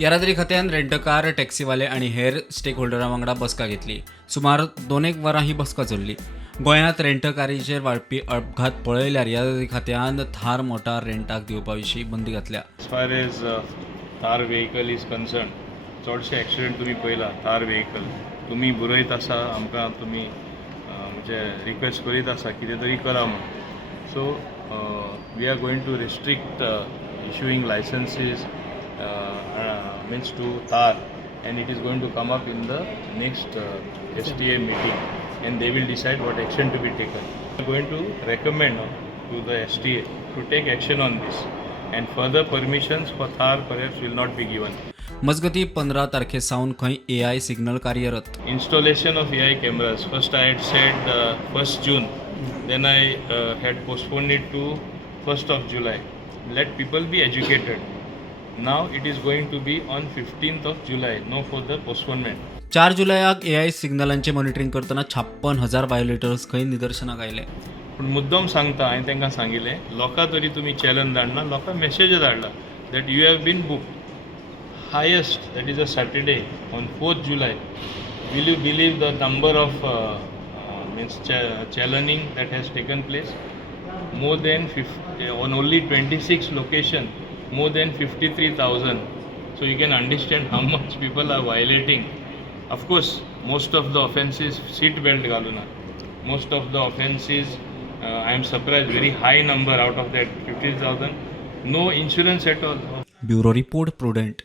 येरादारी खात्यान रेंटकार टॅक्सीवाले आणि हेर स्टेक होल्डरां वांगडा बसका घेतली. सुमार 2 वरां ही बसका चल्ली. गोंयांत रेंटकारीचेर वाडपी अपघात पळयल्यार येरादारी खात्यान थार मोटार रेंटाक दिवपा विशीं बंदी घातल्या. As far as Thar vehicle is concerned, चडशे एक्सिडेंट तुम्ही पळयला. थार व्हेकल तुम्ही बरयत आसा, आमकां तुम्ही म्हणजे रिक्वेस्ट करीत आसा कितें तरी करा म्हणून. So we are going to restrict issuing licences means to Thar, and it is going to come up in the next STA meeting, and they will decide what action to be taken. We are going to recommend to the STA to take action on this, and further permissions for Thar perhaps will not be given. मजगती 15 तारखेसावन खंय AI signal कार्यरत. Installation of AI cameras. First I had said 1st June, then I had postponed it to 1st of July. Let people be educated. Now it is going to be on 15th of July. No further postponement. 4 जुलयाक AI सिग्नलांचे monitoring करतना 56,000 violators खंय निदर्शनाक आयले. पूण मुद्दम सांगता, हांवें तांकां सांगिल्लें, लोकां तरी तुमी चॅलेंज धाडना, लोकां मेसेज धाडला that you have been booked highest, that is a Saturday on 4th July. Will you believe the number of means challenging that has taken place? More than 50, on only 26 location, more than 53,000. So you can understand how much people are violating. Of course, most of the offences seat belt galuna. Most of the offences, I am surprised, very high number out of that 50,000. No insurance at all. Bureau report prudent.